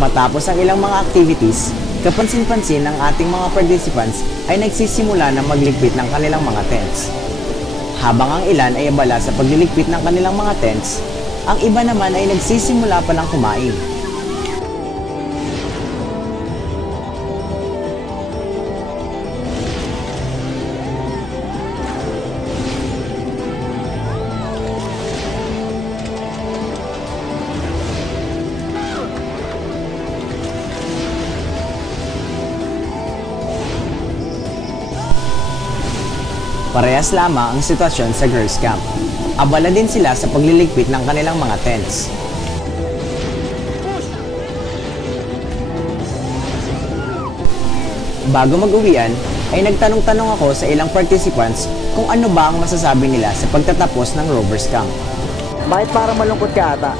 Matapos ang ilang mga activities, kapansin-pansin ng ating mga participants ay nagsisimula na magligpit ng kanilang mga tents. Habang ang ilan ay abala sa pagliligpit ng kanilang mga tents, ang iba naman ay nagsisimula pa lang kumain. Parehas lamang ang sitwasyon sa Girls Camp. Abala din sila sa pagliligpit ng kanilang mga tents. Bago mag-uwian, ay nagtanong-tanong ako sa ilang participants kung ano ba ang masasabi nila sa pagtatapos ng Rovers Camp. Bakit parang malungkot ka ata?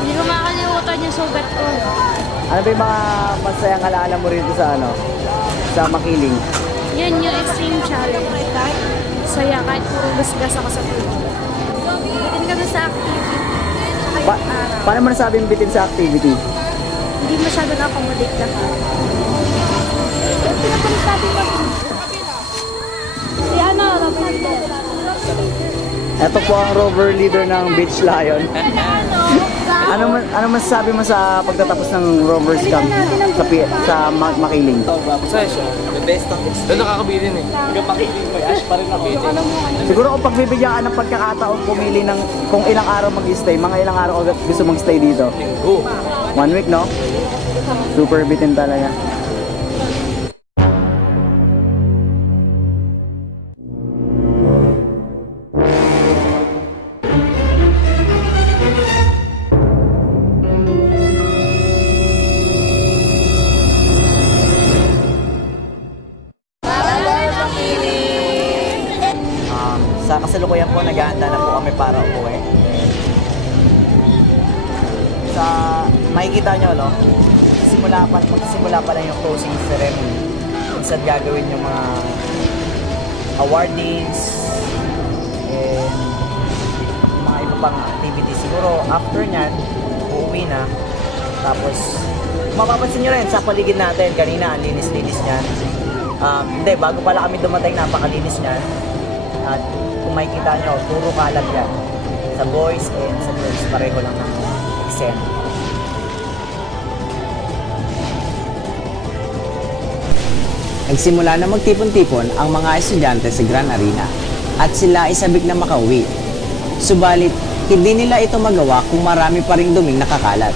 Hindi ko makakalimutan yung sugat ko. Ano ba yung mga masayang alaala mo rito sa Makiling? Yan yung extreme challenge. Saya kahit puro gasgas ako sa tubig. Bitin kami sa activity. Paano mo nasabing bitin sa activity? Hindi masyado na-accommodate na. Pinapalit natin si ano, Robert leader. Ito po ang rover leader ng Beach Lion. Ano masasabi mo sa pagtatapos ng Rovers Camp sa Makiling? Masaya siya. The best ang experience. Doon nakakabilin eh. Hanggang Makiling may ash pa rin ako. Siguro kung pagbibigyan ka ng pagkakataon pumili ng kung ilang araw mag-stay, mga ilang araw gusto mag-stay dito? Linggo. 1 week, no? Super bitin talaga. Sa kasalukuyan po, naghahanda na po kami para umuwi. Sa makikita nyo, no? Magsisimula pa lang yung closing ceremony. Minsan gagawin yung mga awardings and mga iba pang activities. Siguro after nyan, uuwi na. Tapos, mapapansin nyo rin sa paligid natin, kanina ang linis-linis nyan. Hindi, bago pala kami dumating, napakalinis nyan. At kung makikita nyo, puro kalat yan. Sa boys and sa girls, pareho lang ng eksena. Nagsimula na magtipon-tipon ang mga estudyante sa Grand Arena at sila ay sabik na makauwi. Subalit, hindi nila ito magawa kung marami pa ring duming nakakalat.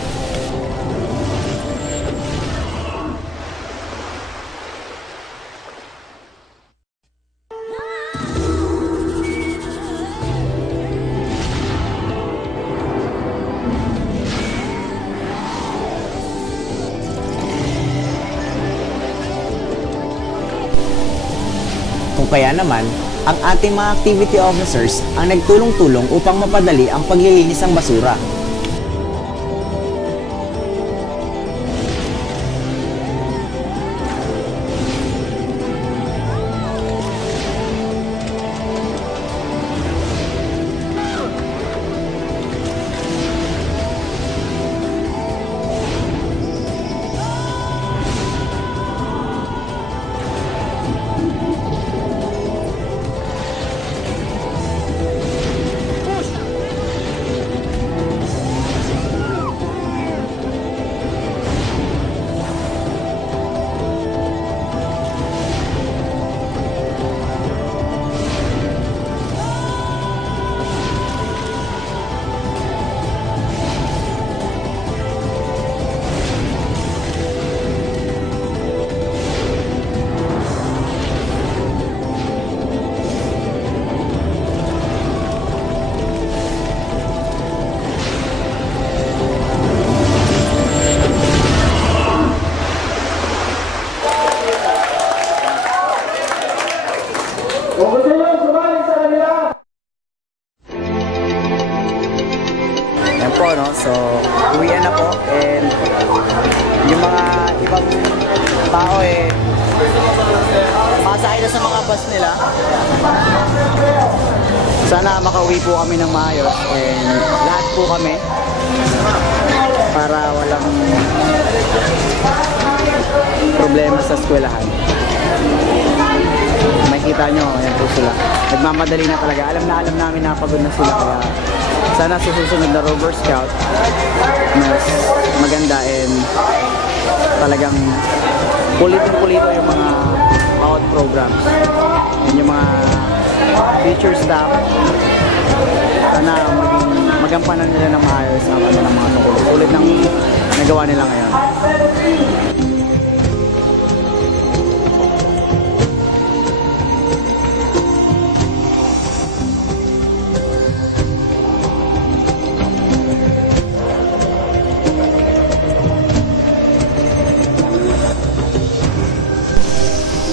Kung kaya naman, ang ating mga activity officers ang nagtulong-tulong upang mapadali ang paglilinis ng basura. Yan po, no? So, uwian na po. And yung mga ibang tao masakay na sa mga bus nila. Sana makauwi po kami ng maayos. And lahat po kami para walang problema sa eskwelahan. Makikita nyo, ayan po sila. Nagmamadali na talaga. Alam namin na pagod na sila. Kaya sana sa susunod na Rover Scout, mas maganda and talagang pulito yung mga bawat programs. Yun yung mga feature staff. Sana magampanan nila ng maayos ang ng mga tungkol. Tulad ng nagawa nila ngayon.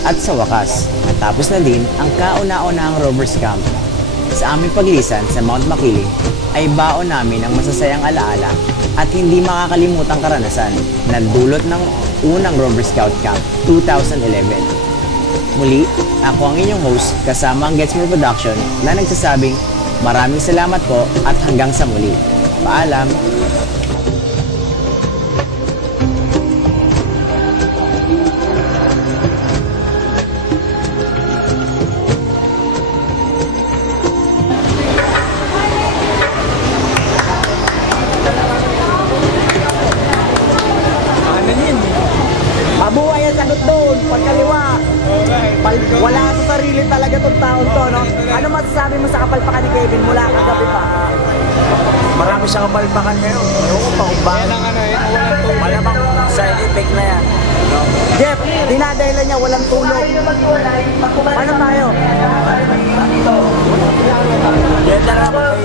At sa wakas, natapos na din ang kauna-unahang Rovers Camp. Sa aming paglisan sa Mount Makiling ay baon namin ang masasayang alaala at hindi makakalimutang karanasan na dulot ng unang Rover Scout Camp 2011. Muli, ako ang inyong host kasama ang Gets More Production na nagsasabing maraming salamat po at hanggang sa muli. Paalam! Mabuhay ang sagot doon, pagkaliwa. Wala sa sarili talaga tong taon to, no? Ano masasabi mo sa kapalpakan ni Kevin mula kagabi pa? Marami siyang kapalpakan ngayon. Oo, pakumbang. Malamang side effect na yan. No? Jeff, dinadahilan niya walang tulog. Ano tayo? Yan na naman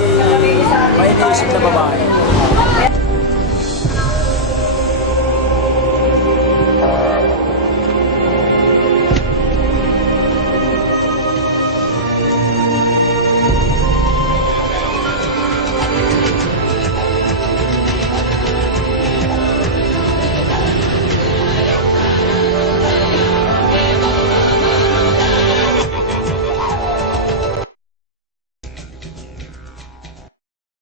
may iniisip na babae. Thank you.